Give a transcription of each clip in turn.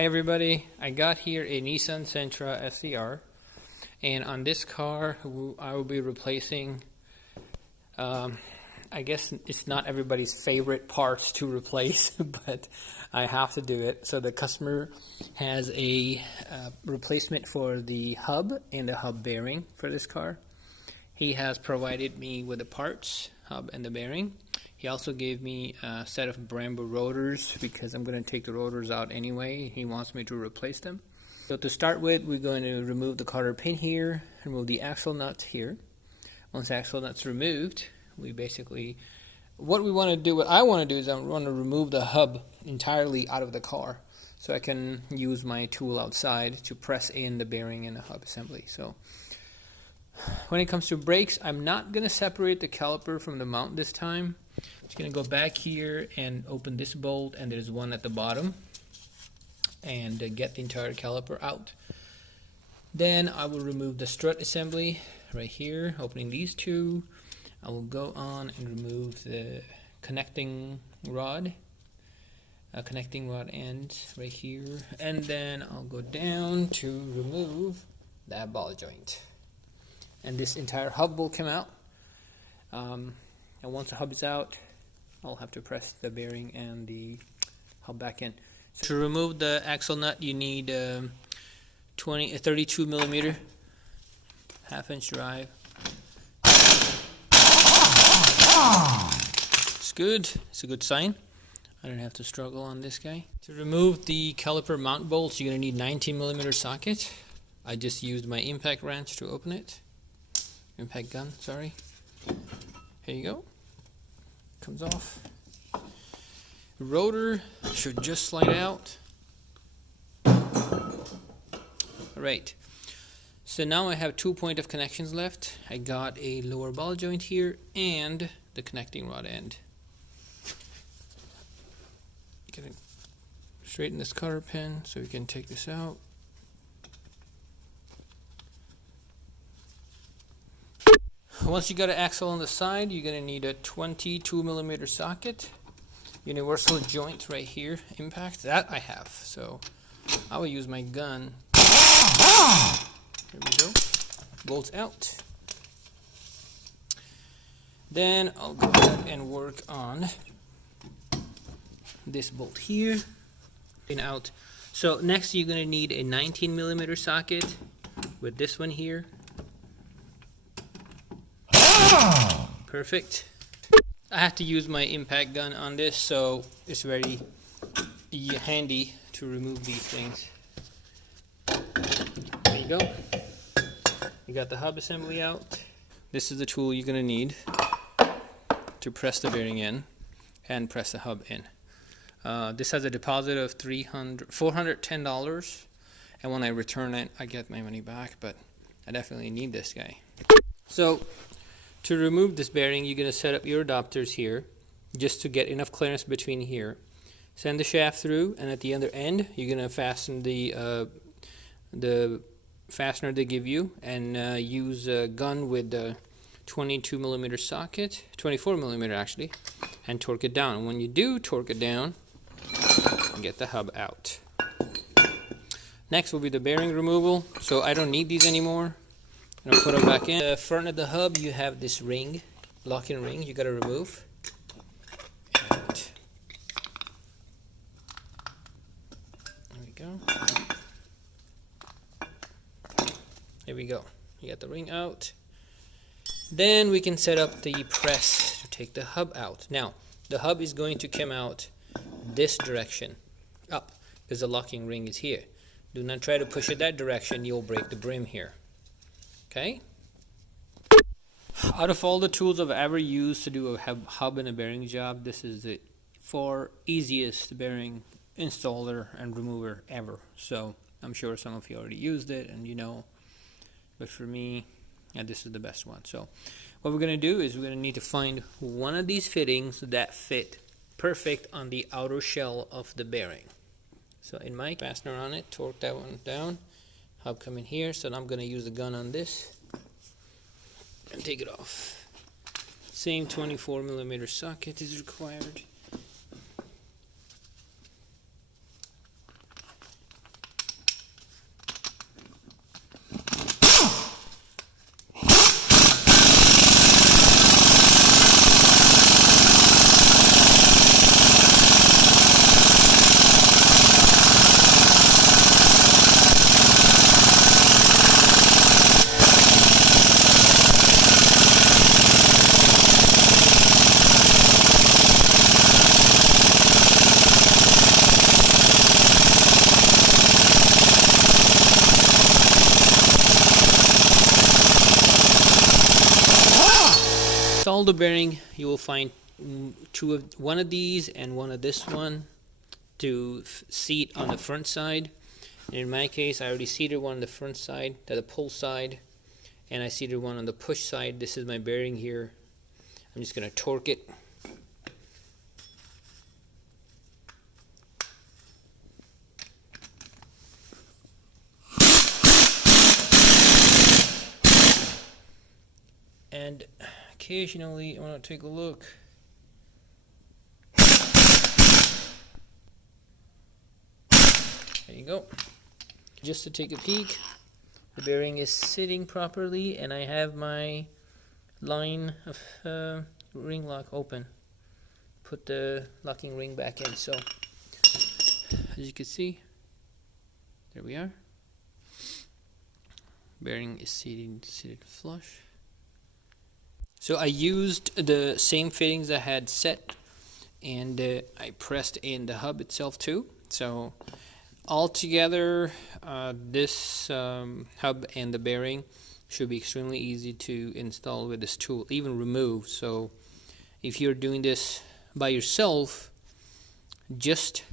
Hi everybody, I got here a Nissan Sentra SE-R, and on this car I will be replacing, I guess it's not everybody's favorite parts to replace, but I have to do it. So the customer has a replacement for the hub and the hub bearing for this car. He has provided me with the parts, hub and the bearing. He also gave me a set of Brembo rotors because I'm going to take the rotors out anyway. He wants me to replace them. So to start with, we're going to remove the cotter pin here, remove the axle nuts here. Once the axle nuts removed, we basically, what I want to do is I want to remove the hub entirely out of the car so I can use my tool outside to press in the bearing and the hub assembly. So when it comes to brakes, I'm not going to separate the caliper from the mount this time. I'm just going to go back here and open this bolt, and there's one at the bottom, and get the entire caliper out. Then I will remove the strut assembly right here, opening these two. I will go on and remove the connecting rod end right here, and then I'll go down to remove that ball joint. And this entire hub will come out. And once the hub is out, I'll have to press the bearing and the hub back in. So to remove the axle nut, you need 32 millimeter half-inch drive. It's good. It's a good sign. I don't have to struggle on this guy. To remove the caliper mount bolts, you're going to need 19 millimeter socket. I just used my impact wrench to open it. Impact gun, sorry. Here you go. Comes off. Rotor should just slide out. Alright. So now I have 2 point of connections left. I got a lower ball joint here and the connecting rod end. Gonna straighten this cotter pin so we can take this out. Once you got an axle on the side, you're going to need a 22 millimeter socket, universal joint right here, impact. That I have, so I will use my gun. There we go. Bolts out. Then I'll go ahead and work on this bolt here and out. So next you're going to need a 19 millimeter socket with this one here. Perfect. I have to use my impact gun on this, so it's very handy to remove these things. There you go. You got the hub assembly out. This is the tool you're going to need to press the bearing in and press the hub in. This has a deposit of $410, and when I return it, I get my money back, but I definitely need this guy. So to remove this bearing, you're going to set up your adapters here just to get enough clearance between here. Send the shaft through, and at the other end you're going to fasten the fastener they give you, and use a gun with the 22 millimeter socket, 24 millimeter actually, and torque it down. And when you do torque it down, get the hub out. Next will be the bearing removal. So I don't need these anymore. And I'll put them back in. The front of the hub, you have this ring, lock-in ring, you got to remove. And there we go. Here we go. You got the ring out. Then we can set up the press to take the hub out. Now, the hub is going to come out this direction, up, because the locking ring is here. Do not try to push it that direction, you'll break the brim here. Okay. Out of all the tools I've ever used to do a hub and a bearing job, this is the easiest bearing installer and remover ever. So I'm sure some of you already used it and you know, but for me, this is the best one. So what we're going to do is we're going to need to find one of these fittings that fit perfect on the outer shell of the bearing. So in my fastener on it, torque that one down. Hub come in here, so I'm going to use the gun on this and take it off. Same 24 millimeter socket is required. older bearing, you will find one of these and one of this one to seat on the front side. And in my case, I already seated one on the front side, the pull side, and I seated one on the push side. This is my bearing here. I'm just going to torque it. And occasionally I want to take a look. There you go. Just to take a peek, the bearing is sitting properly, and I have my line of ring lock open. Put the locking ring back in. So as you can see, there we are. Bearing is seated flush. So I used the same fittings I had set, and I pressed in the hub itself too. So altogether, this hub and the bearing should be extremely easy to install with this tool, even remove. So if you're doing this by yourself, just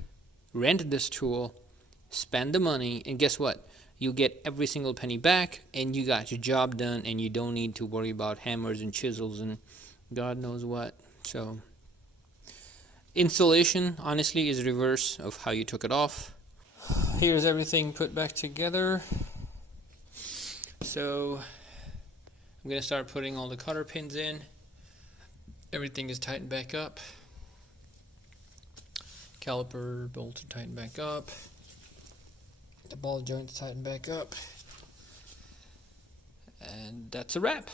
rent this tool, spend the money, and guess what? You get every single penny back, and you got your job done, and you don't need to worry about hammers and chisels and God knows what. So installation, honestly, is reverse of how you took it off. Here's everything put back together. So I'm going to start putting all the cotter pins in. Everything is tightened back up. Caliper bolts are tightened back up. The ball joints tighten back up, and that's a wrap.